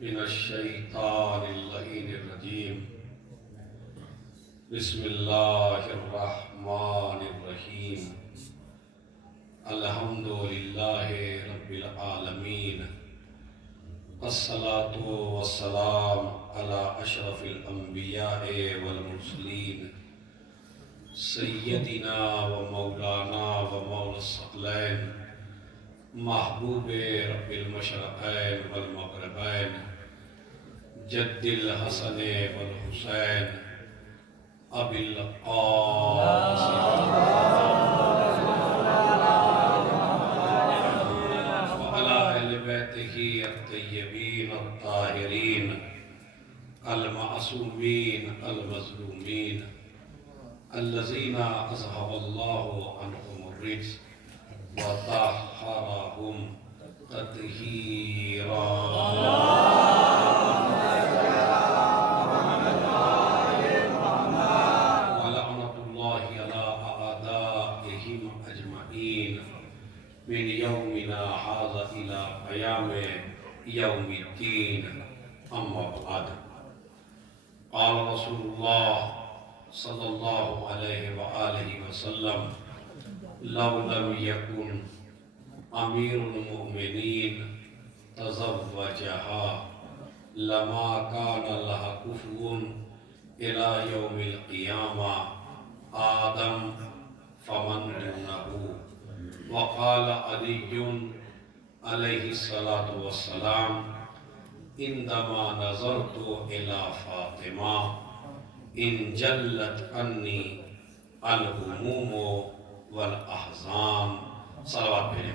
من الشیطان اللعین الرجیم بسم اللہ الرحمن الرحیم الحمدللہ رب العالمین الصلاة والسلام علی اشرف الانبیاء والمرسلین سیدنا و مولانا و مولا الثقلین محبوب رب المشرقین والمغربین جد الحسن والحسین ابی القاسم وعلی اہل بیتہ الطیبین الطاہرین المعصومین المظلومین الذین اذہب اللہ عنہم الرجس وطہرہم تطہیرا ولعنۃ اللہ علی اعدائہم اجمعین من یومنا ھذا الی قیام یوم الدین اما بعد قال رسول اللہ صلی اللہ علیہ وآلہ وسلم لو لم یکن امیر المؤمنین تزوجہا لما کان لہا کفو الی یوم القیامہ آدم فمن دونہ وقال علی علیہ الصلاة والسلام عندما نظرت الی فاطمہ ان جلت عنی الہموم والاحزان صلوات پڑھیں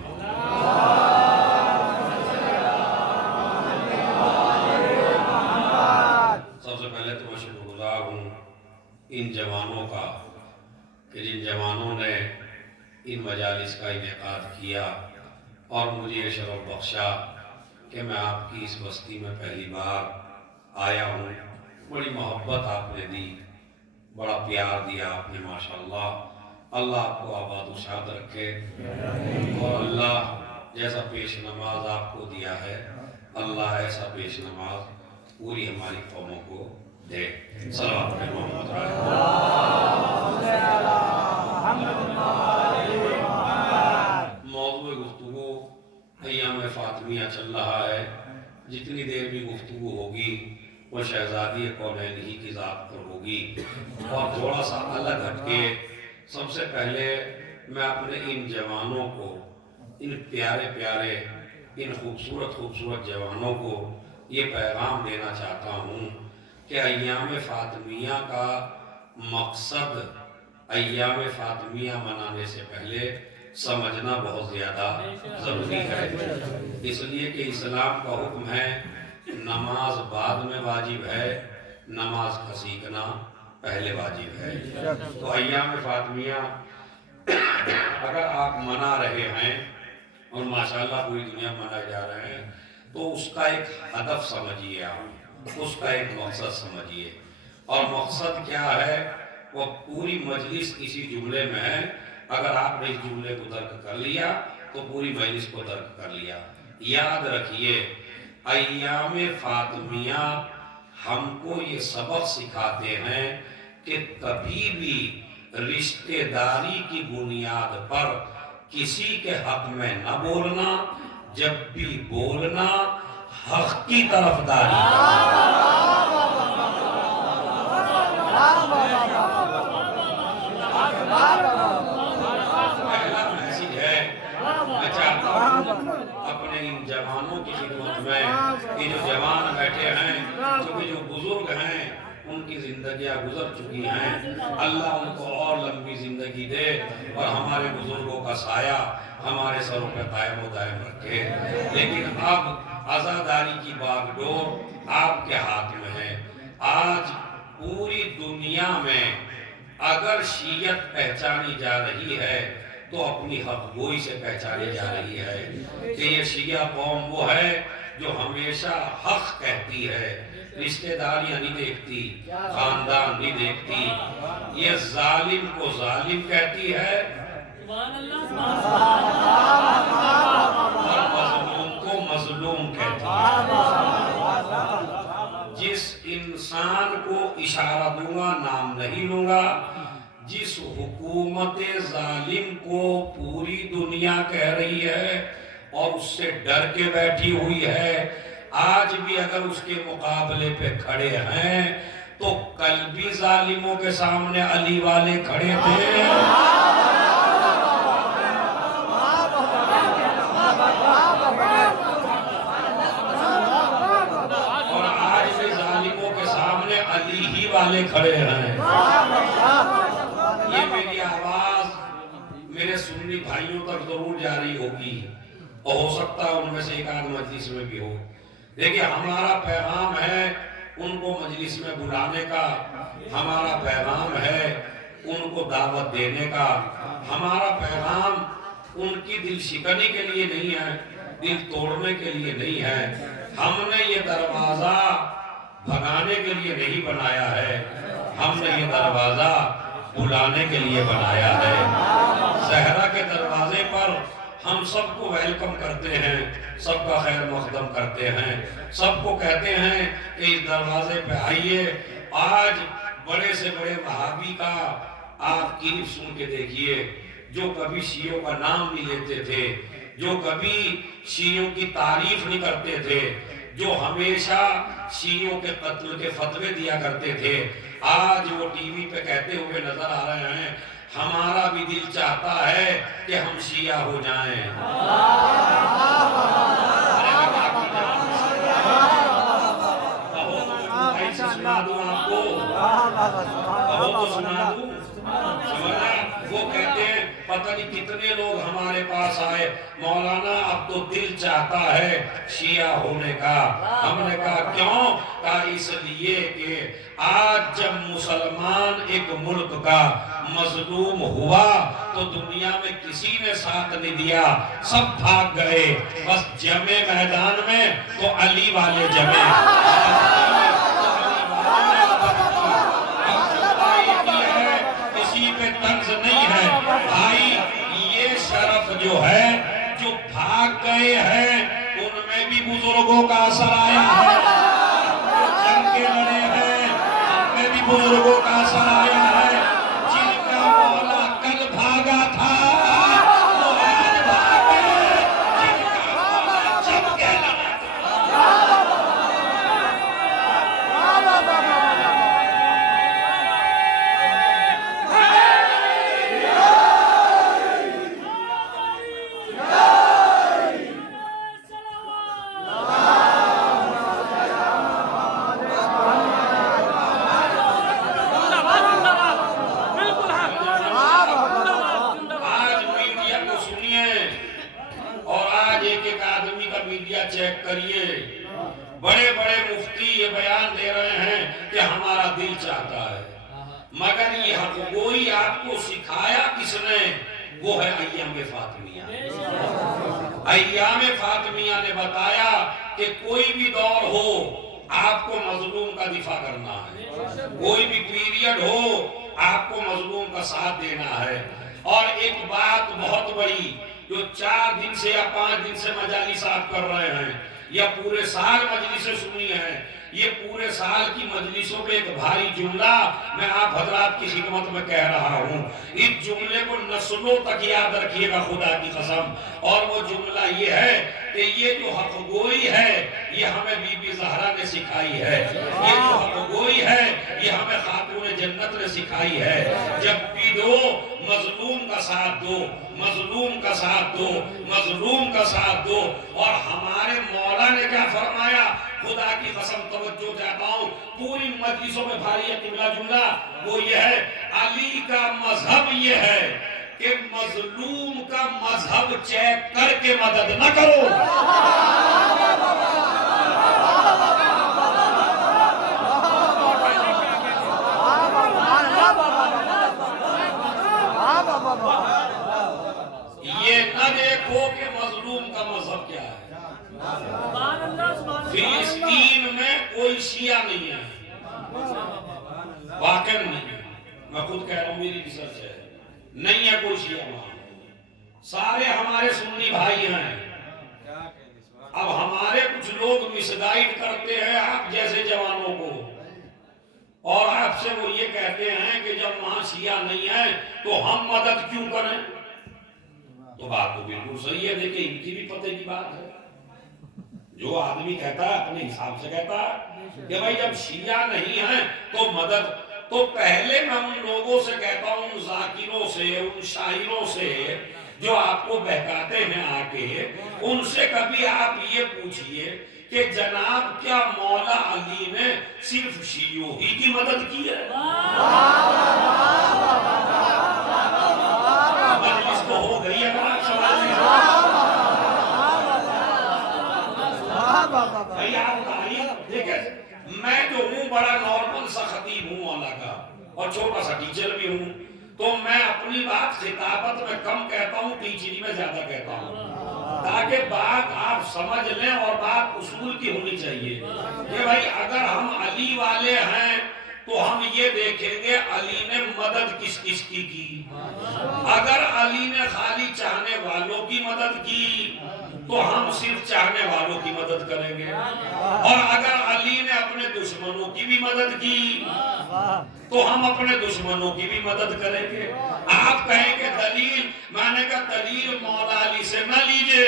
سب سے پہلے تو میں شکر گزار ہوں ان جوانوں کا کہ جن جوانوں نے ان مجالس کا انعقاد کیا اور مجھے یہ شرف بخشا کہ میں آپ کی اس بستی میں پہلی بار آیا ہوں۔ بڑی محبت آپ نے دی، بڑا پیار دیا آپ نے، ماشاءاللہ۔ اللہ آپ کو آباد و شاد رکھے اور اللہ جیسا پیش نماز آپ کو دیا ہے اللہ ایسا پیش نماز پوری ہماری قوموں کو دے۔ صلوات پہ محمد موضوع گفتگو ایام فاطمیہ چل رہا ہے۔ جتنی دیر بھی گفتگو ہوگی وہ شہزادی کونین ہی کی ذات پر ہوگی، اور تھوڑا سا الگ ہٹ کے سب سے پہلے میں اپنے ان جوانوں کو، ان پیارے پیارے، ان خوبصورت خوبصورت جوانوں کو یہ پیغام دینا چاہتا ہوں کہ ایام فاطمیہ کا مقصد ایام فاطمیہ منانے سے پہلے سمجھنا بہت زیادہ ضروری ہے، اس لیے کہ اسلام کا حکم ہے نماز بعد میں واجب ہے، نماز کا سیکھنا پہلے واجب ہے۔ تو ایام فاطمیہ اگر آپ منا رہے ہیں اور ماشاءاللہ پوری دنیا منائے جا رہے ہیں تو اس کا ایک ہدف سمجھیے، آپ اس کا ایک مقصد سمجھیے، اور مقصد کیا ہے وہ پوری مجلس اسی جملے میں ہے۔ اگر آپ نے اس جملے کو درک کر لیا تو پوری مجلس کو درک کر لیا۔ یاد رکھیے ایام فاطمیہ ہم کو یہ سبق سکھاتے ہیں کہ کبھی بھی رشتہ داری کی بنیاد پر کسی کے حق میں نہ بولنا، جب بھی بولنا حق کی طرفداری پہلا میسیج ہے میں چاہتا ہوں اپنے ان جوانوں کی خدمت میں، یہ جو جوان بیٹھے ہیں کیونکہ جو بزرگ ہیں ان کی زندگیاں گزر چکی ہیں، اللہ ان کو اور لمبی زندگی دے اور ہمارے بزرگوں کا سایہ ہمارے سروں پہ قائم و دائم رکھے۔ لیکن اب عزاداری کی باغ ڈور آپ کے ہاتھ میں ہے۔ آج پوری دنیا میں اگر شیعت پہچانی جا رہی ہے تو اپنی حق گوئی سے پہچانی جا رہی ہے کہ یہ شیعہ قوم وہ ہے جو ہمیشہ حق کہتی ہے، رشتہ داریاں نہیں دیکھتی، خاندان نہیں دیکھتی، یہ ظالم کو ظالم کہتی ہے اور مظلوم کو مظلوم کہتی ہے۔ انسان کو اشارہ دوں گا، نام نہیں لوں گا، جس حکومت ظالم کو پوری دنیا کہہ رہی ہے اور اس سے ڈر کے بیٹھی ہوئی ہے، آج بھی اگر اس کے مقابلے پہ کھڑے ہیں تو کل بھی ظالموں کے سامنے علی والے کھڑے تھے، اور آج بھی ظالموں کے سامنے علی ہی والے کھڑے ہیں۔ یہ میری آواز میرے سنی بھائیوں تک ضرور جاری ہوگی، اور ہو سکتا ہے ان میں سے ایک آدھ مجلس میں بھی ہو۔ دیکھیں، ہمارا پیغام ہے ان کو مجلس میں بلانے کا، ہمارا پیغام ہے ان کو دعوت دینے کا، ہمارا پیغام ان کی دل شکنی کے لیے نہیں ہے، دل توڑنے کے لیے نہیں ہے۔ ہم نے یہ دروازہ بھگانے کے لیے نہیں بنایا ہے، ہم نے یہ دروازہ بلانے کے لیے بنایا ہے۔ صحرا کے دروازے پر ہم سب کو ویلکم کرتے ہیں، سب کا خیر مقدم کرتے ہیں، سب کو کہتے ہیں کہ اس دروازے پہ آئیے۔ آج بڑے سے بڑے وہابی کا آپ کلپ سن کے دیکھیے، جو کبھی شیعوں کا نام نہیں لیتے تھے، جو کبھی شیعوں کی تعریف نہیں کرتے تھے، جو ہمیشہ شیعوں کے قتل کے فتوے دیا کرتے تھے، آج وہ ٹی وی پہ کہتے ہوئے نظر آ رہے ہیں ہمارا بھی دل چاہتا ہے کہ ہم شیعہ ہو جائیں۔ سنا دوں آپ کو، کہو تو سنا دوں۔ وہ کہتے ہیں پتہ نہیں کتنے لوگ ہمارے پاس آئے، مولانا اب تو دل چاہتا ہے شیعہ ہونے کا۔ ہم نے کہا کیوں؟ کہا اس لیے کہ آج جب مسلمان ایک ملک کا مظلوم ہوا تو دنیا میں کسی نے ساتھ نہیں دیا، سب بھاگ گئے، بس جمع میدان میں تو علی والے جمع۔ کسی پہ طنز نہیں ہے بھائی، یہ شرف جو ہے جو بھاگ گئے ہیں ان میں بھی بزرگوں کا اثر آیا ہے، جنگ کے لڑے ہیں ان میں بھی بزرگوں کا اثر آیا ہے، جن کا مولا کل بھاگا تھا وہ آج بھاگے، جن کا مولا جب کے لڑے چیک کریے، بڑے بڑے مفتی یہ بیان دے رہے ہیں کہ ہمارا دل چاہتا ہے، مگر یہ حق گوئی آپ کو سکھایا کس نے؟ وہ ہے ایام فاطمیہ۔ ایام فاطمیہ نے بتایا کہ کوئی بھی دور ہو آپ کو مظلوم کا دفاع کرنا ہے، کوئی بھی پیریڈ ہو آپ کو مظلوم کا ساتھ دینا ہے۔ اور ایک بات بہت بڑی جو 4 دن سے یا 5 دن سے مجالس آپ کر رہے ہیں یا پورے سال مجلسیں سنی ہیں، یہ پورے سال کی مجلسوں پہ ایک بھاری جملہ میں آپ حضرات کی خدمت میں کہہ رہا ہوں، اس جملے کو نسلوں تک یاد رکھیے گا خدا کی قسم، اور وہ جملہ یہ ہے کہ یہ جو حق گوئی ہے یہ ہمیں بی بی زہرا نے سکھائی ہے، یہ جو حق گوئی ہے یہ ہمیں خاتون جنت نے سکھائی ہے۔ جب بھی دو مظلوم کا ساتھ دو، مظلوم کا ساتھ دو، مظلوم کا ساتھ دو۔ اور ہمارے مولا نے کیا فرمایا؟ خدا کی قسم توجہ چاہتا ہوں، پوری مجلسوں میں بھاری قبلہ جملہ وہ یہ ہے، علی کا مذہب یہ ہے کہ مظلوم کا مذہب چیک کر کے مدد نہ کرو۔ یہ نہ دیکھو کہ مظلوم کا مذہب کیا ہے۔ فلسطین میں کوئی شیعہ نہیں ہے، واقع نہیں ہے، میں خود کہہ رہا ہوں، میری ریسرچ ہے، نہیں ہے کوئی شیعہ وہاں، سارے ہمارے سنی بھائی ہیں۔ اب ہمارے کچھ لوگ مسگائیڈ کرتے ہیں آپ جیسے جوانوں کو سے وہ یہ کہتے ہیں کہ جب وہاں شیعہ نہیں ہے تو ہم مدد کیوں کریں؟ تو بات تو بالکل صحیح ہے. دیکھیں ان کی بھی پتہ کی بات ہے. جو آدمی کہتا ہے اپنے حساب سے کہتا ہے کہ بھائی جب شیعہ نہیں ہے تو مدد. تو پہلے میں ان لوگوں سے کہتا ہوں، ان ذاکروں سے، ان شاعروں سے جو آپ کو بہکاتے ہیں آ کے، ان سے کبھی آپ یہ پوچھئے کہ جناب کیا مولا علی نے صرف شیعوں ہی کی مدد کی ہے؟ مجلس تو ہو گئی اگر آپ سوال نہیں بھائی آپ تاریخ دیکھیں. میں جو ہوں بڑا نارمل سا خطیب ہوں مولا کا اور چھوٹا سا ٹیچر بھی ہوں، تو میں اپنی بات خطابت میں کم کہتا ہوں، ٹیچری میں زیادہ کہتا ہوں، تاکہ بات آپ سمجھ لیں اور بات اصول کی ہونی چاہیے کہ بھائی اگر ہم علی والے ہیں تو ہم یہ دیکھیں گے علی نے مدد کس کس کی. اگر علی نے خالی چاہنے والوں کی مدد کی تو ہم صرف چاہنے والوں کی مدد کریں گے، اور اگر علی نے اپنے دشمنوں کی بھی مدد کی تو ہم اپنے دشمنوں کی بھی مدد کریں گے. آپ کہیں کہ دلیل، میں نے کہا دلیل مولا علی سے نہ لیجئے،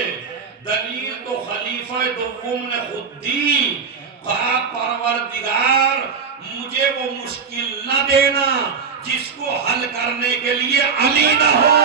دلیل تو خلیفہ دوم نے خود دی. کہا پروردگار مجھے وہ مشکل نہ دینا جس کو حل کرنے کے لیے علی نہ ہو.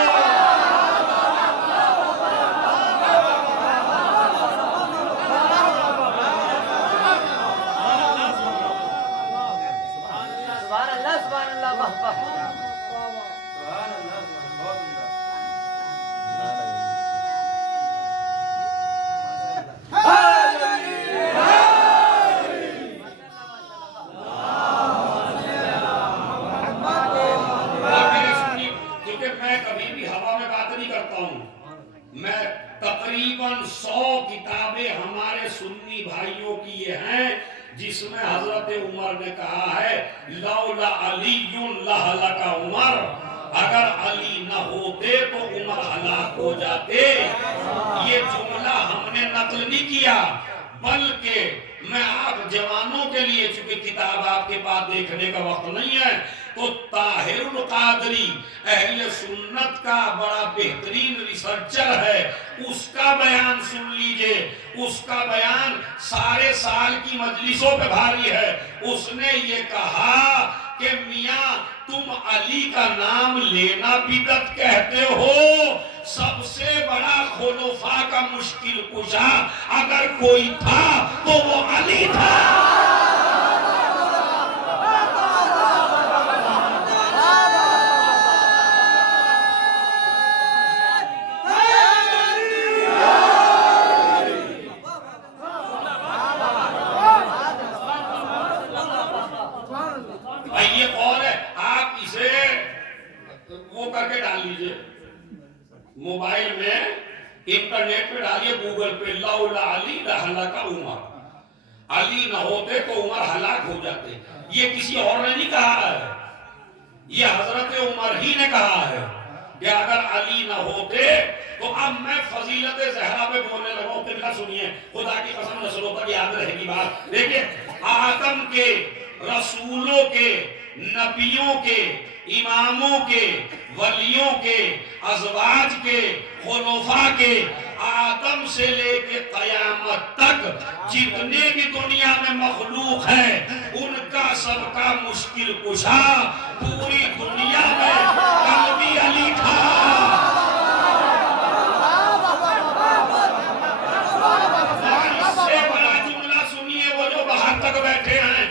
میں تقریباً 100 کتابیں ہمارے سنی بھائیوں کی یہ ہیں جس میں حضرت عمر نے کہا ہے لولا علی لہلک عمر، اگر علی نہ ہوتے تو عمر ہلاک ہو جاتے. یہ جملہ ہم نے نقل نہیں کیا، بلکہ میں آپ جوانوں کے لیے، چونکہ کتاب آپ کے پاس دیکھنے کا وقت نہیں ہے، تو طاہر القادری اہل سنت کا بڑا بہترین ریسرچر ہے، اس کا بیان سن لیجئے. اس کا بیان سارے سال کی مجلسوں پہ بھاری ہے. اس نے یہ کہا کہ میاں تم علی کا نام لینا بدعت کہتے ہو، سب سے بڑا خلفاء کا مشکل کشا اگر کوئی تھا تو وہ علی تھا. یہ قول ہے، آپ اسے وہ کر کے ڈال لیجئے موبائل میں، انٹرنیٹ پہ ڈالیے، گوگل پہ، لولا علی لہلک عمر، علی نہ ہوتے تو عمر ہلاک ہو جاتے. یہ کسی اور نے نہیں کہا ہے، یہ حضرت عمر ہی نے کہا ہے کہ اگر علی نہ ہوتے تو. اب میں فضیلت زہرا پہ بولنے لگا ہوں، قبلہ سنیے، خدا کی قسم نسلوں تک یاد رہے گی بات. دیکھیں آدم کے، رسولوں کے، نبیوں کے، اماموں کے، ولیوں کے، ازواج کے، خلفاء کے، آدم سے لے کے قیامت تک جتنے بھی دنیا میں مخلوق ہیں ان کا سب کا مشکل کشا پوری دنیا میں قلبی علی تھا. اس سے بڑا جملہ سنیے، وہ جو باہر تک بیٹھے ہیں،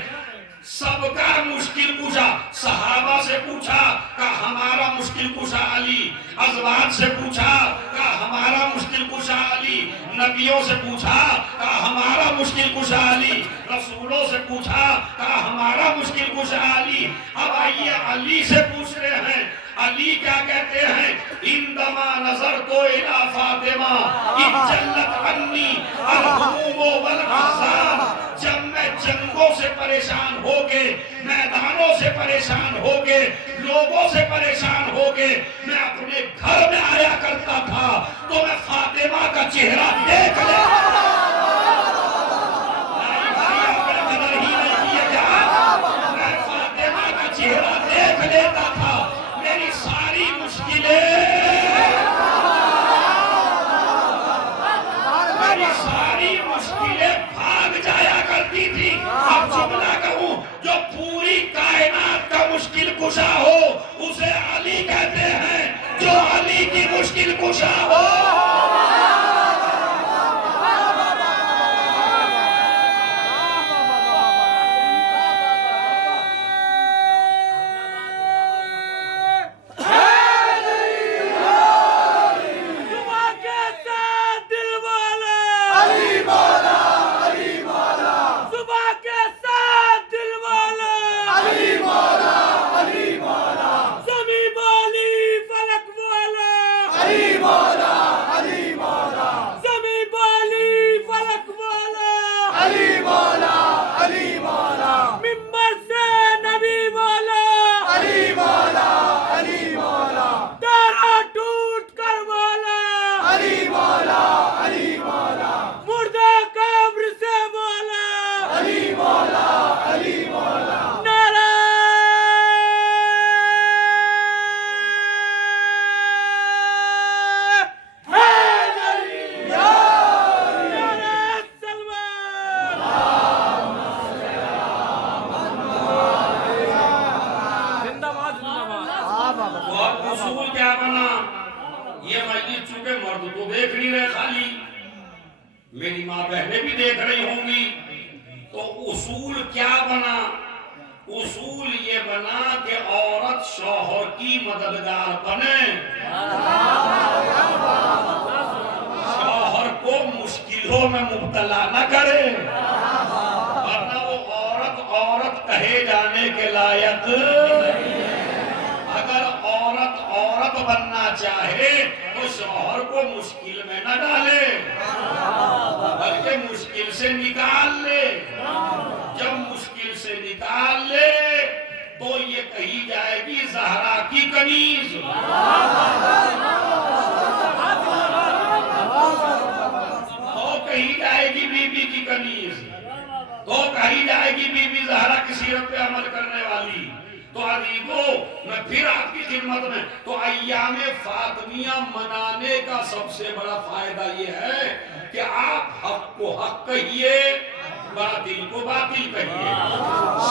سب کا مشکل کشا. صحابہ سے پوچھا کہ ہمارا مشکل کشا علی، ازواج سے پوچھا کہ ہمارا مشکل کشا علی، نبیوں سے پوچھا کہ ہمارا مشکل کشا علی، رسولوں سے پوچھا کہ ہمارا مشکل کشا علی. اب آئیے علی سے پوچھ رہے ہیں، علی کیا کہتے ہیں؟ اندما نظرت الی فاطمہ اذ جلت عنی الہموم والاحزان. جب میں جنگوں سے پریشان ہو کے، میدانوں سے پریشان ہو کے، لوگوں سے پریشان ہو کے میں اپنے گھر میں آیا کرتا تھا تو میں فاطمہ کا چہرہ دیکھ لیتا. میں فاطمہ کا اونچا ہو. اصول کیا بنا؟ یہ مسجد چونکہ مرد تو دیکھ نہیں رہے خالی، میری ماں بہنیں بھی دیکھ رہی ہوں گی، تو اصول کیا بنا؟ اصول یہ بنا کہ عورت شوہر کی مددگار بنے، شوہر کو مشکلوں میں مبتلا نہ کرے، ورنہ وہ عورت کہے جانے کے لائق نہیں ہے۔ اگر عورت بننا چاہے تو شوہر کو مشکل میں نہ ڈالے، بلکہ مشکل سے نکال لے۔ جب مشکل سے نکال لے تو یہ کہی جائے گی زہرا کی کنیز، تو کہی جائے گی بی بی کی کنیز، تو کہی جائے گی بی بی زہرا کی سیرت پہ عمل کرنے والی۔ تو عزیزو، میں پھر آپ کی خدمت میں، تو ایام فاطمیہ منانے کا سب سے بڑا فائدہ یہ ہے کہ آپ حق کو حق کہیے، باطل کو باطل کہیے،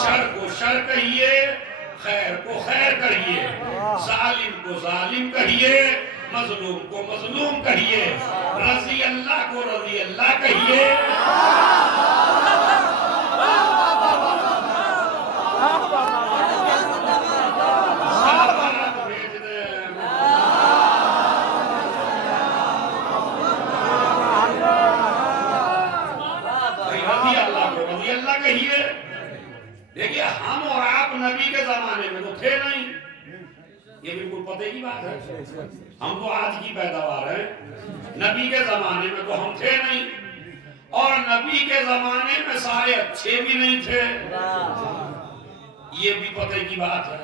شر کو شر کہیے، خیر کو خیر کہیے، ظالم کو ظالم کہیے، مظلوم کو مظلوم کہیے، رضی اللہ کو رضی اللہ کہیے۔ دیکھئے ہم اور آپ نبی کے زمانے میں تو تھے نہیں، یہ بالکل پتہ کی بات ہے، ہم تو آج کی پیداوار ہیں، نبی کے زمانے میں تو ہم تھے نہیں، اور نبی کے زمانے میں سارے اچھے بھی نہیں تھے، یہ بھی پتہ کی بات ہے۔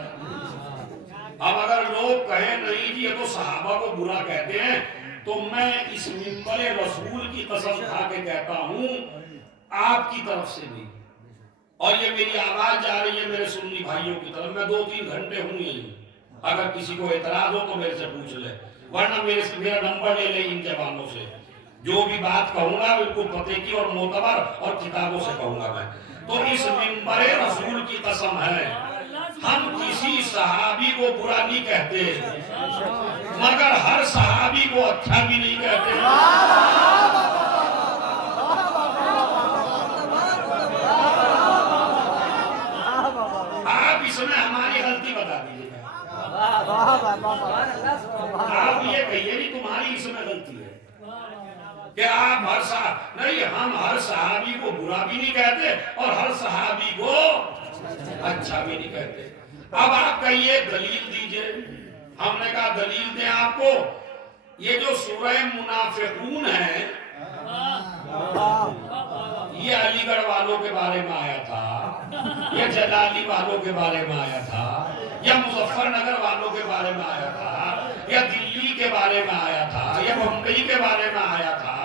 اب اگر لوگ کہیں نہیں جی یہ تو صحابہ کو برا کہتے ہیں، تو میں اس منبر رسول کی قسم کھا کے کہتا ہوں آپ کی طرف سے بھی، اور یہ میری آواز جا رہی ہے میرے سنی بھائیوں کی طرف، میں 2-3 گھنٹے ہوں یہی، اگر کسی کو اعتراض ہو تو میرے سے پوچھ لے، ورنہ میرا نمبر لے لے ان جوانوں سے، جو بھی بات کہوں گا بالکل پتے کی اور معتبر اور کتابوں سے کہوں گا میں۔ تو اس منبر رسول کی قسم ہے، ہم کسی صحابی کو برا نہیں کہتے، مگر ہر صحابی کو اچھا بھی نہیں کہتے۔ آپ اس میں ہماری غلطی بتا دیجیے، آپ یہ کہیے نہیں تمہاری اس میں غلطی ہے کہ آپ نہیں، ہم ہر صحابی کو برا بھی نہیں کہتے اور ہر صحابی کو اچھا بھی نہیں کہتے۔ اب آپ کہیے دلیل دیجئے، ہم نے کہا دلیل دیں آپ کو، یہ جو سورہ منافقون ہے یہ علی گڑھ والوں کے بارے میں آیا تھا، یہ جلالی والوں کے بارے میں آیا تھا، یا مظفر نگر والوں کے بارے میں آیا تھا، یا دلی کے بارے میں آیا تھا، یا بمبئی کے بارے میں آیا تھا،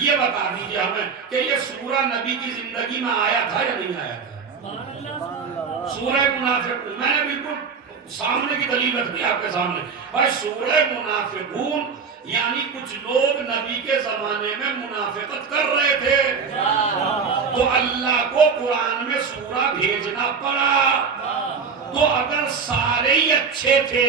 یہ بتا دیجئے ہمیں کہ یہ سورہ نبی کی زندگی میں آیا تھا یا نہیں آیا تھا؟ سورہ منافقون میں نے بالکل سامنے کی دلیل رکھ دی آپ کے سامنے، بھائی سورہ منافقون یعنی کچھ لوگ نبی کے زمانے میں منافقت کر رہے تھے، تو اللہ کو قرآن میں سورہ بھیجنا پڑا۔ تو اگر سارے ہی اچھے تھے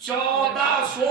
1400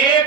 1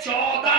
14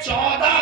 14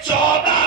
14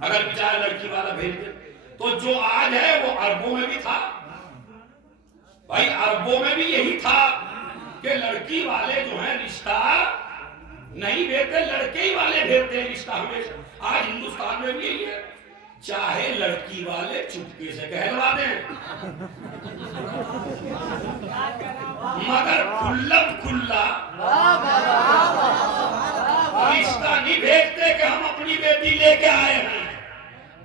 اگر بیچارہ لڑکی والا بھیج دے تو جو آج ہے وہ عربوں میں بھی تھا بھائی، عربوں میں بھی یہی تھا کہ لڑکی والے جو ہیں رشتہ نہیں بھیجتے، لڑکے ہی والے بھیجتے ہیں رشتہ ہمیشہ۔ آج ہندوستان میں بھی یہی ہے، چاہے لڑکی والے چپکے سے کہلوا دیں مگر کھلم کھلا رشتہ نہیں بھیجتے کہ ہم اپنی بیٹی لے کے آئے ہیں،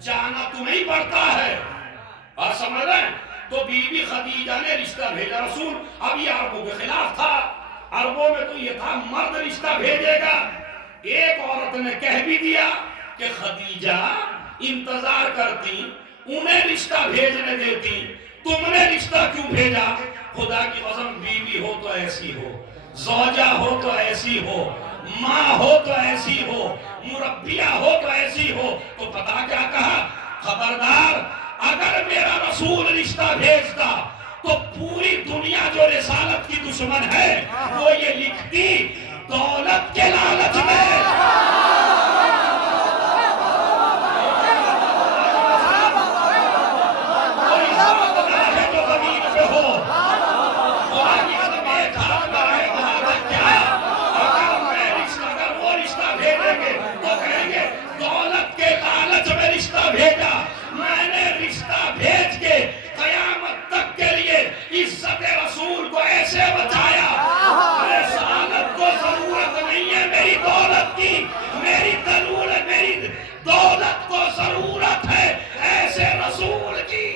جانا تمہیں پڑتا ہے۔ اور سمجھ رہے ہیں؟ تو بی بی خدیجہ نے رشتہ بھیجا۔ رسول اب یہ عربوں کے خلاف تھا، عربوں میں تو یہ تھا مرد رشتہ بھیجے گا۔ ایک عورت نے کہہ بھی دیا کہ خدیجہ انتظار کرتی، انہیں رشتہ بھیجنے دیتی، تم نے رشتہ کیوں بھیجا؟ خدا کی قسم بیوی ہو تو ایسی ہو، زوجہ ہو تو ایسی ہو، ماں ہو تو ایسی ہو، مربیہ ہو تو ایسی ہو۔ تو پتا کیا کہا؟ خبردار اگر میرا رسول رشتہ بھیجتا تو پوری دنیا جو رسالت کی دشمن ہے وہ یہ لکھتی دولت کے لالچ میں کوئی زمانہ ہے جو زمین پہ ہو، اگر وہ رشتہ بھیجیں گے تو کہیں گے دولت کے لالچ میں رشتہ بھیجا، میں نے رشتہ بھیج کے قیامت تک کے لیے عزت رسول کو ایسے بچایا۔ رسالت کو ضرورت نہیں ہے میری دولت کی، میری دولت کو ضرورت ہے ایسے رسول کی۔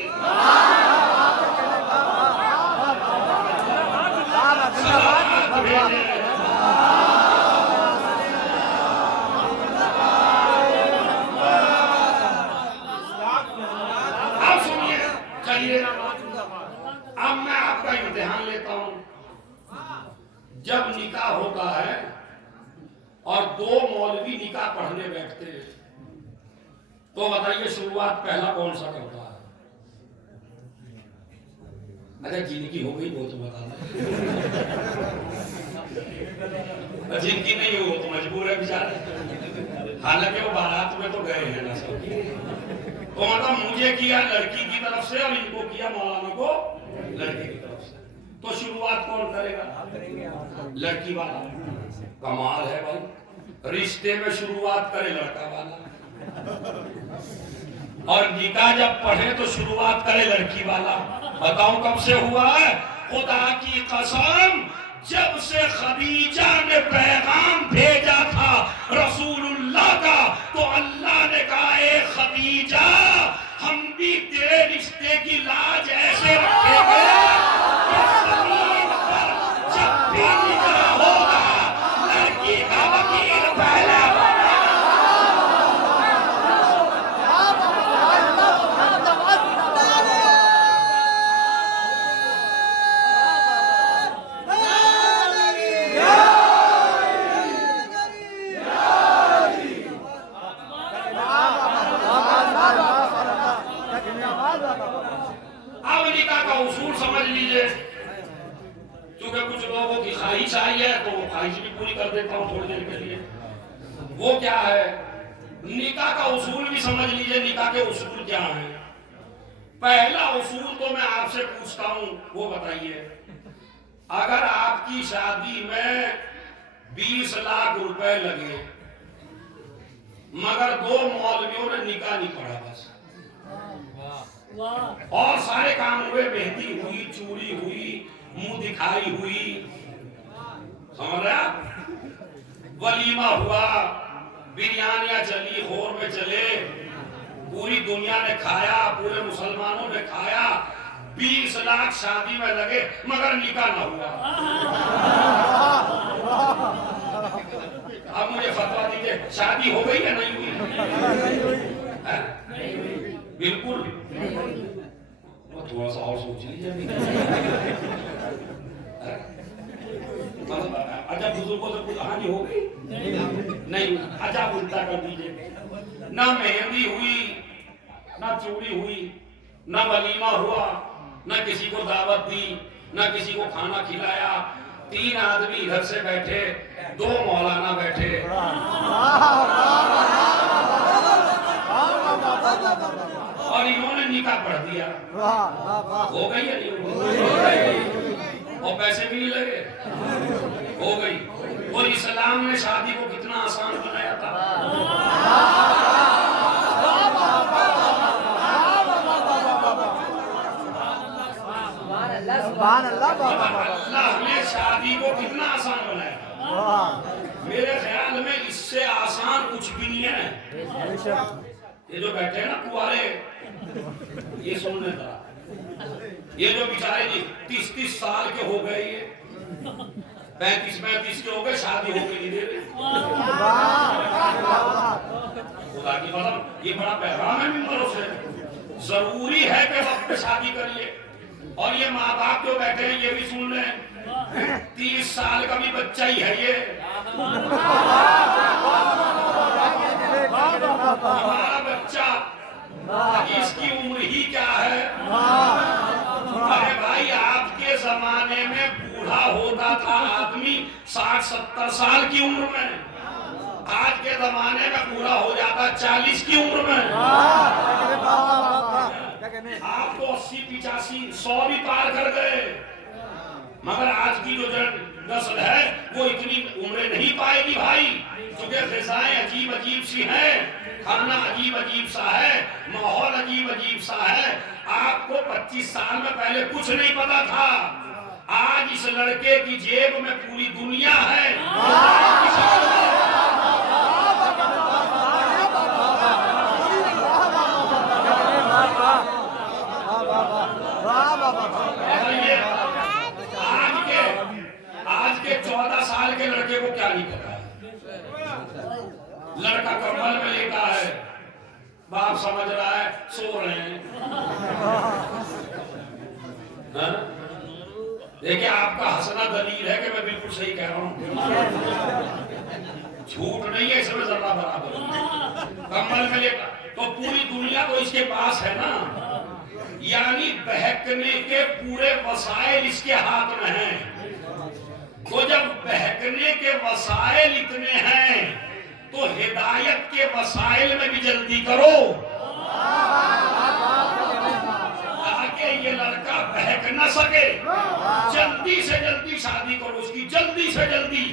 اب میں آپ کا امتحان لیتا ہوں، جب نکاح ہوتا ہے اور دو مولوی نکاح پڑھنے بیٹھتے ہیں تو بتائیے شروعات پہلا کون سا کرتا ہے؟ اگر جن کی ہو گئی وہ تو بتا دیں، جن کی نہیں ہو تو مجبور ہے بیچارے، حالانکہ وہ بارات میں تو گئے ہیں نا سب۔ تو مطلب مجھے کیا لڑکی کی طرف سے اور ان کو کیا مولانا کو لڑکی کی طرف سے، تو شروعات کون کرے گا؟ لڑکی والا۔ کمال ہے بھائی، رشتے میں شروعات کرے لڑکا والا، اور نکاح جب پڑھے تو شروعات کرے لڑکی والا۔ بتاؤں کب سے ہوا ہے؟ خدا کی قسم جب سے خدیجہ نے پیغام بھیجا تھا رسول اللہ کا تو اللہ نے کہا اے خدیجہ ہم بھی تیرے رشتے کی لاج ایسے رکھیں گے کہ زمین پر جب بھی نکاح ہوگا لڑکی کا وکیل پہلے چاہیے تو وہ خواہش بھی پوری کر دیتا ہوں تھوڑی دیر کے لیے۔ وہ کیا ہے؟ نکاح کا اصول بھی سمجھ لیجئے، نکاح کے اصول کیا ہیں۔ پہلا اصول تو میں آپ سے پوچھتا ہوں، وہ بتائیے اگر آپ کی شادی میں 20 لاکھ روپے لگے مگر دو مولویوں نے نکاح نہیں پڑھا بس، اور سارے کام ہوئے، مہندی ہوئی، چوڑی ہوئی، منہ دکھائی ہوئی، سمجھ رہا، ولیمہ ہوا، بریانیاں چلی، خور میں چلے، پوری دنیا نے کھایا، پورے مسلمانوں نے کھایا، 20 لاکھ شادی میں لگے مگر نکاح نہ ہوا۔ اب مجھے فتویٰ دیجئے شادی ہو گئی یا نہیں ہوئی؟ بالکل تھوڑا سا اور سوچ لیجیے۔ اچھا بزرگوں سے کچھ کہانی ہو گئی نہیں؟ اچھا الٹا کر دیجیے، نہ مہندی ہوئی، نہ چوڑی ہوئی، نہ ولیمہ ہوا، نہ کسی کو دعوت دی، نہ کسی کو کھانا کھلایا، 3 آدمی ادھر سے بیٹھے، 2 مولانا بیٹھے، نکاح پڑھ دیا، ہو گئی یا نہیں ہو گئی؟ اور پیسے بھی نہیں لگے، ہو گئی۔ اور اسلام نے شادی کو کتنا آسان بنایا تھا۔ اللہ نے شادی کو کتنا آسان بنایا، میرے خیال میں اس سے آسان کچھ بھی نہیں ہے۔ یہ جو بیٹھے ہیں نا کنوارے، یہ سننے تھا، یہ جو بیچارے 30 سال کے ہو گئے، یہ 35 کے ہو گئے، شادی ہو کے نہیں دے رہے۔ خدا کی قسم یہ بڑا پیغام ہے ممبروں سے، ضروری ہے کہ وقت پہ شادی کریے۔ اور یہ ماں باپ جو بیٹھے ہیں یہ بھی سن لیں، 30 سال کا بھی بچہ ہی ہے یہ، ہمارا بچہ، اس کی عمر ہی کیا ہے۔ ارے بھائی آپ کے زمانے میں بوڑھا ہوتا تھا آدمی 60-70 سال کی عمر میں، آج کے زمانے میں بوڑھا ہو جاتا 40 کی عمر میں۔ آپ تو 80-85-100 بھی پار کر گئے، مگر آج کی جو نسل ہے وہ اتنی عمریں نہیں پائے گی بھائی، کیونکہ غذائیں عجیب عجیب سی ہیں، کھانا عجیب عجیب سا ہے، ماحول عجیب عجیب سا ہے۔ آپ کو 25 سال میں پہلے کچھ نہیں پتا تھا، آج اس لڑکے کی جیب میں پوری دنیا ہے۔ آج کے 14 سال کے لڑکے کو کیا نہیں پتا ہے، لڑکا کمبل میں لیٹا ہے، باپ سمجھ رہا ہے سو رہے ہیں۔ دیکھیں آپ کا ہنسنا دلیل ہے کہ میں بالکل صحیح کہہ رہا ہوں، جھوٹ نہیں ہے، اس میں ذرہ برابر کمبل میں لیٹا، تو پوری دنیا تو اس کے پاس ہے نا، یعنی بہکنے کے پورے وسائل اس کے ہاتھ میں ہیں۔ تو جب بہکنے کے وسائل اتنے ہیں تو ہدایت کے وسائل میں بھی جلدی کرو، تاکہ یہ لڑکا بہک نہ سکے۔ جلدی سے جلدی شادی کرو اس کی، جلدی سے جلدی۔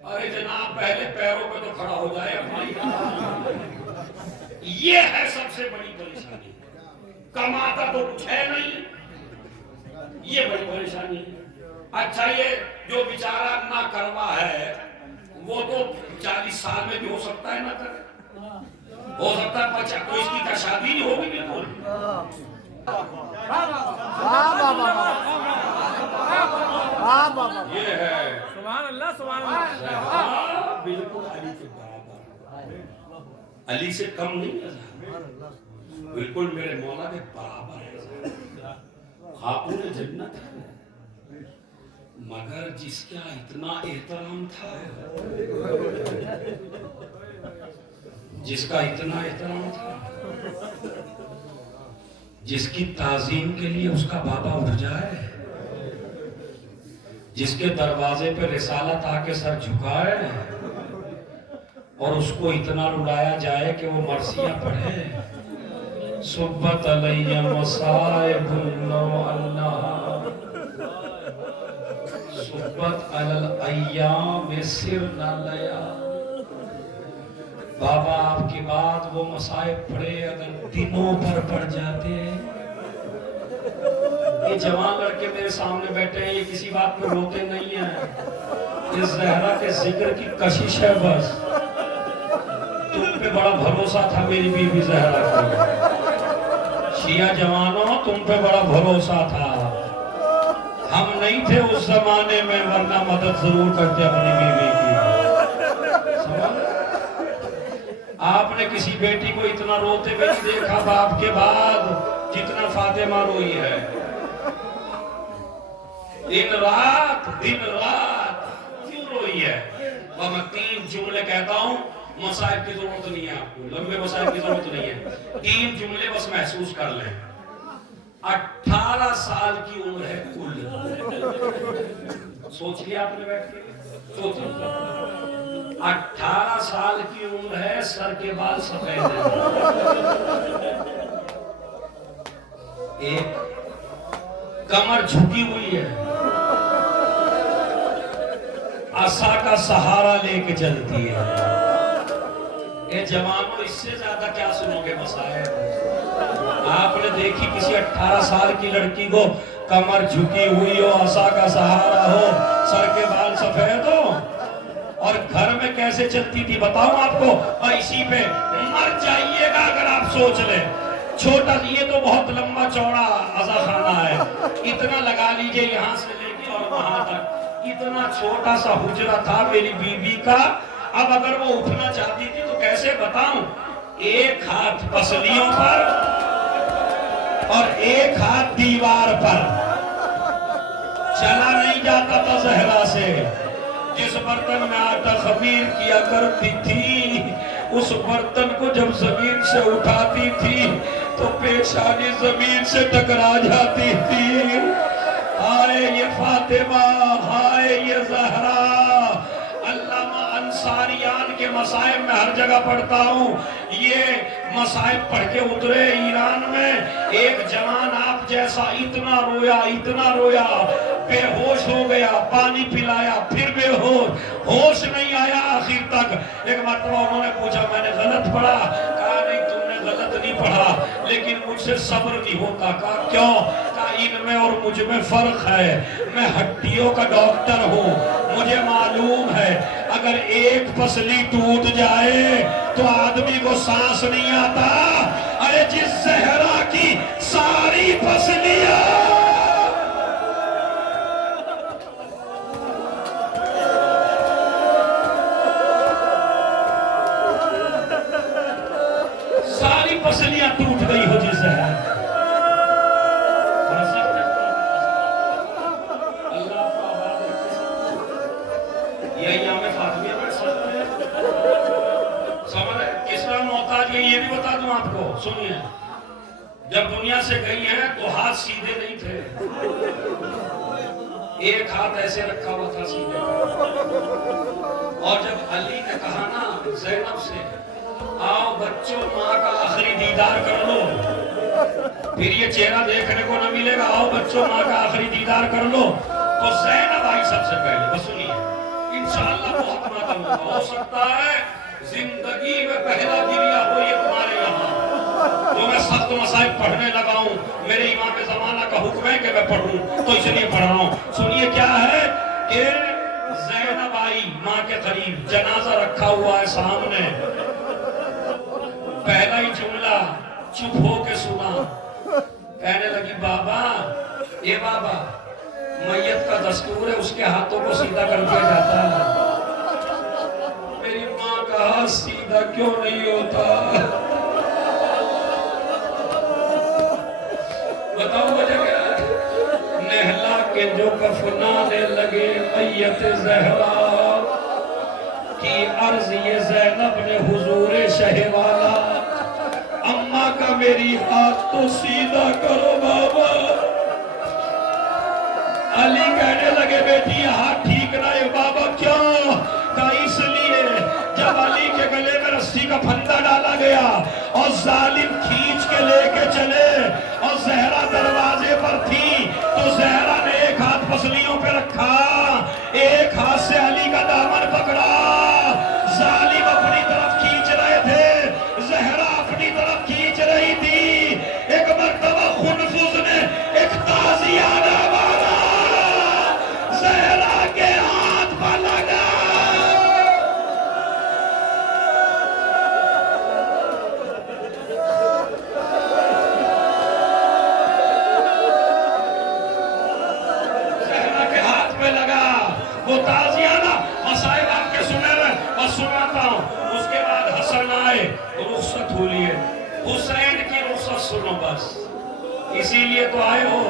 ارے جناب پہلے پیروں پہ تو کھڑا ہو جائے بھائی، یہ ہے سب سے بڑی پریشانی۔ کماتا تو کچھ ہے نہیں، یہ بڑی پریشانی ہے۔ اچھا یہ جو بیچارہ نہ کروا ہے وہ تو 40 سال میں بھی ہو سکتا ہے نہ کرے، ہو سکتا ہے 50 تو اس کی کیا شادی نہیں ہوگی بالکل۔ یہ ہے سبحان اللہ سبحان اللہ، بالکل علی کے برابر، علی سے کم نہیں ہے، بالکل میرے مولا کے برابر ہے، خاتون جنت ہے، مگر جس کا اتنا احترام تھا، جس کا اتنا احترام تھا، جس کی تعظیم کے لیے اس کا بابا اٹھ جائے، جس کے دروازے پہ رسالت آ کے سر جھکائے اور اس کو اتنا رلایا جائے کہ وہ مرثیہ پڑھے، صبت علیہ مصائب اللہ، صبت علی الایام سر نہ لیا۔ بابا آپ کی بات وہ مصائب پڑھے اگر دنوں پر پڑ جاتے۔ یہ جوان لڑکے میرے سامنے بیٹھے ہیں، یہ کسی بات پر روتے نہیں ہیں، یہ زہرا کے ذکر کی کشش ہے بس۔ تم پہ بڑا بھروسہ تھا میری بیوی زہرا کی، شیعہ جوانوں تم پہ بڑا بھروسہ تھا، ہم نہیں تھے اس زمانے میں ورنہ مدد ضرور کرتے اپنی بیوی کی۔ آپ نے کسی بیٹی کو اتنا روتے ہوئے نہیں دیکھا باپ کے بعد جتنا فاطمہ روئی ہے، دن رات کیوں روئی ہے؟ اور میں 3 جملے کہتا ہوں، مسائل کی ضرورت نہیں ہے، آپ کو لمبے مسائل کی ضرورت نہیں ہے، 3 جملے بس محسوس کر لیں۔ 18 سال کی عمر ہے کل، سوچ لیا آپ نے بیٹھ کے؟ سوچ لیا 18 سال کی عمر ہے، سر کے بال سفید ہیں، ایک کمر جھکی ہوئی ہے، عصا کا سہارا لے کے چلتی ہے۔ اے جوانوں، اس سے زیادہ کیا سنو گے مسائل؟ آپ نے دیکھی کسی 18 سال کی لڑکی کو کمر جھکی ہوئی ہو، عصا کا سہارا ہو، سر کے بال سفید ہو، اور گھر میں کیسے چلتی تھی بتاؤں آپ کو؟ اور اسی پہ مر جائیے گا اگر آپ سوچ لیں۔ چھوٹا، یہ تو بہت لمبا چوڑا عزا خانہ ہے، اتنا لگا لیجئے یہاں سے لے کے اور وہاں تک، اتنا چھوٹا سا حجرہ تھا میری بیوی کا۔ اب اگر وہ اٹھنا چاہتی تھی تو کیسے بتاؤں؟ ایک ہاتھ پسلیوں پر اور ایک ہاتھ دیوار پر، چلا نہیں جاتا تھا زہرا سے۔ جس برتن میں آٹا خمیر کیا کرتی تھی، اس برتن کو جب زمین سے اٹھاتی تھی تو پیشانی زمین سے ٹکرا جاتی تھی۔ ہائے یہ فاطمہ، ہائے یہ زہرا۔ علامہ انصاریان کے مصائب میں ہر جگہ پڑھتا ہوں، یہ مصائب پڑھ کے اترے ایران میں۔ ایک جوان آپ جیسا اتنا رویا، اتنا رویا، بے ہوش ہو گیا، پانی پلایا پھر بے ہوش، ہوش نہیں آیا آخر تک۔ ایک مرتبہ انہوں نے پوچھا میں نے غلط پڑھا؟ کہا نہیں تم نے غلط نہیں پڑھا، لیکن مجھ سے صبر نہیں ہوتا۔ کہا کیوں؟ کہا ان میں اور مجھ میں فرق ہے، میں ہڈیوں کا ڈاکٹر ہوں، مجھے معلوم ہے اگر ایک پسلی ٹوٹ جائے تو آدمی کو سانس نہیں آتا۔ ارے جس زہرا کی ساری پسلیاں پسلیاں ٹوٹ گئی ہو، جس زہرا یہ ایام فاطمیہ میں سمجھ کس طرح محتاج ہے، یہ بھی بتا دوں آپ کو، سنیے۔ جب دنیا سے گئی ہیں تو ہاتھ سیدھے نہیں تھے، ایک ہاتھ ایسے رکھا ہوا تھا سیدھے، اور جب علی نے کہا نا زینب سے آؤ بچوں ماں کا آخری دیدار کر لو، پھر یہ چہرہ دیکھنے کو نہ ملے گا، آؤ بچوں ماں کا آخری دیدار کر لو، تو زینب آئی سب سے پہلے۔ بس سنیے، انشاءاللہ بہت ماتم ہوگا، ہو سکتا ہے زندگی میں پہلا گریہ ہو یہ تمہارے یہاں، جو میں سخت مسائل پڑھنے لگا ہوں، میرے امام زمانہ کا حکم ہے کہ میں پڑھوں تو اس لیے پڑھ رہا ہوں۔ سنیے کیا ہے کہ زینب آئی ماں کے قریب، جنازہ رکھا ہوا ہے سامنے، پہلا ہی جملہ چپ ہو کے سنا، کہنے لگی بابا، اے بابا، میت کا دستور ہے اس کے ہاتھوں کو سیدھا کر دیا جاتا ہے۔ میری ماں کا ہاتھ سیدھا کیوں نہیں ہوتا؟ بتاؤ وجہ کیا ہے؟ نہلا کے جو کفنانے لگے میت زہرا کی عرض یہ زینب نے حضور شہ والا، اماں کا میری ہاتھ تو سیدھا کرو بابا۔ علی کہنے لگے بیٹی ہاتھ ٹھیک نہ ہے بابا، کیوں؟ کہا اس لیے جب علی کے گلے میں رسی کا پھندا ڈالا گیا اور ظالم کھینچ کے لے کے چلے اور زہرا دروازے پر تھی تو زہرا نے ایک ہاتھ پسلیوں پہ رکھا، ایک ہاتھ سے علی کا دامن پکڑا، ظالم اپنی طرف کھینچ رہے تھے، زہرا اپنی طرف کھینچ رہی تھی۔ ایک مرتبہ خنفذ نے ایک تازیانہ مارا، زہرا کے ہاتھ پر لگا۔ زہرا کے ہاتھ پہ لگا، وہ تازیانہ مسائب آپ کے سنے میں اور سناتا ہوں۔ اس کے بعد حسن آئے، رخصت ہو لیے، حسین کی رخصت سنو بس، اسی لیے تو آئے ہو۔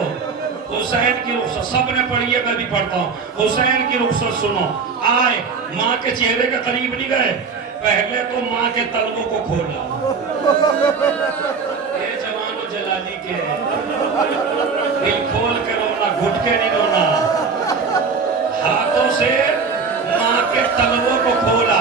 حسین کی رخصت سب نے پڑھی ہے، میں بھی پڑھتا ہوں، حسین کی رخصت سنو۔ آئے، ماں کے چہرے کے قریب نہیں گئے، پہلے تو ماں کے تلووں کو کھولا۔ اے جوان و جلالی کے، دل کھول کے رونا، گھٹ کے نہیں رونا، ہاتھوں سے ماں کے تلووں کو کھولا۔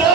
2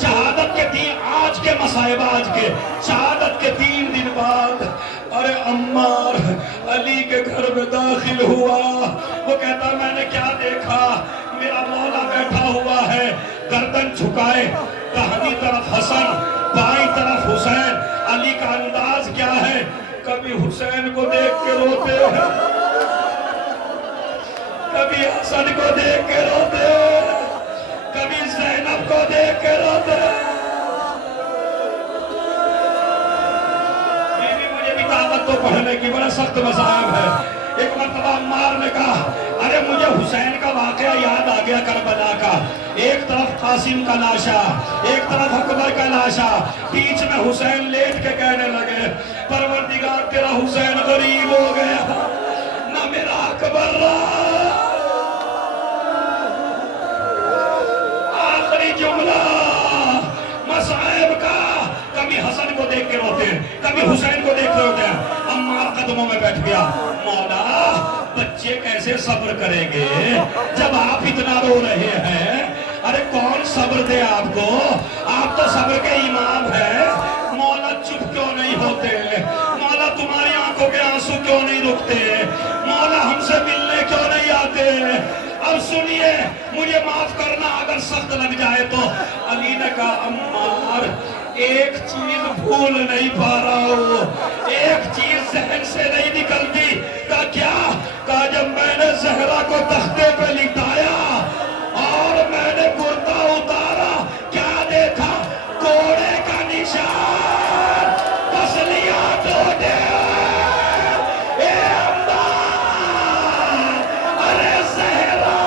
شہادت کے آج کے مصائب، آج کے شہادت کے 3 دن بعد ارے عمار علی کے گھر میں داخل ہوا. وہ کہتا میں نے کیا دیکھا، میرا مولا بیٹھا ہوا ہے گردن جھکائے، داہنی طرف حسن بائیں طرف حسین. علی کا انداز کیا ہے، کبھی حسین کو دیکھ کے روتے ہیں، کبھی حسن کو دیکھ کے روتے ہیں، کبھی زینب کو دیکھ کے روتے ہیں. مجھے بھی طاقت تو پڑھنے کی بڑا سخت مصائب ہے. ایک مرتبہ عمار نے کہا ارے مجھے حسین کا واقعہ یاد آ گیا کربلا کا. ایک طرف قاسم کا لاشا، ایک طرف اکبر کا لاشا، بیچ میں حسین لیٹ کے کہنے لگے پروردگار تیرا حسین غریب ہو گیا، نہ میرا اکبر رہا. آخری جملہ مصائب کا، کبھی حسن کو دیکھ کے روتے ہیں، کبھی حسین کو دیکھ کے روتے ہیں. عمار قدموں میں بیٹھ گیا، مولا بچے کیسے صبر کریں گے جب آپ اتنا رو رہے ہیں؟ ارے کون صبر دے آپ کو، آپ تو صبر کے امام ہیں. مولا چپ کیوں نہیں ہوتے، مولا تمہاری آنکھوں کے آنسو کیوں نہیں رکتے، مولا ہم سے ملنے کیوں نہیں آتے. اب سنیے، مجھے معاف کرنا اگر سخت لگ جائے تو. علی نے کہا عمار ایک چیز بھول نہیں پا رہا ہوں، ایک چیز ذہن سے نہیں نکلتی. کہا کیا؟ کہا جب میں نے زہرا کو تختے پہ لٹایا اور میں نے کرتا اتارا، کیا دیکھا؟ کوڑے کا نشان، پسلیاں ٹوٹے. اے عمار، ارے زہرا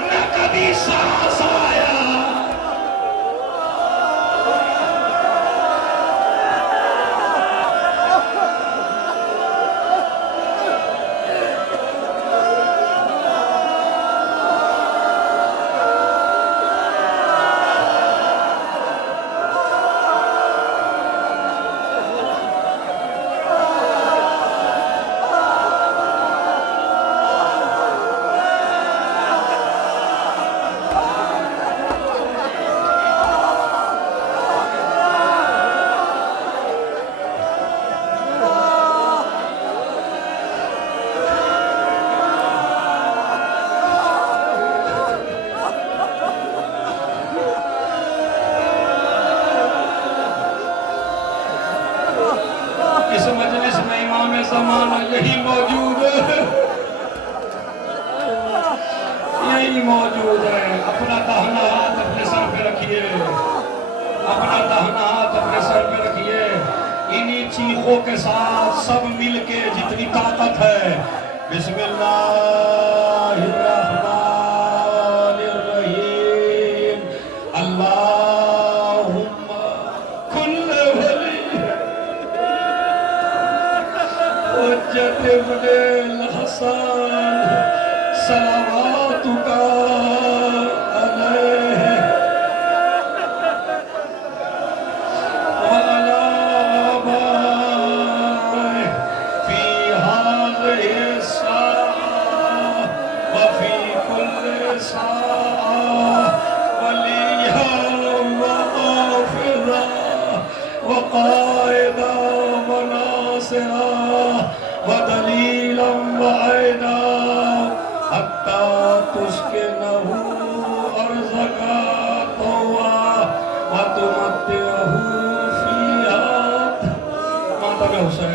نہ کبھی سانس آیا. اس مجلس میں امام زمانہ یہی موجود ہے، یہی موجود ہے. اپنا داہنا ہاتھ اپنے سر پہ رکھیے، اپنا داہنا ہاتھ اپنے سر پہ رکھیے. انہی چیخوں کے ساتھ سب مل کے جتنی طاقت ہے، بسم اللہ الرحمن الرحیم. اللہم کل ولی حجت ابن الحسن صلواتک علیہ وعلی آبائہ فی هذه الساعة وفی کل ساعة ولیا وغافرا وقائدا وناصرا ودلیلا وعینا حتی تسکنہ ارضک طوعا وتمتعہ فیہا. ماتم حسین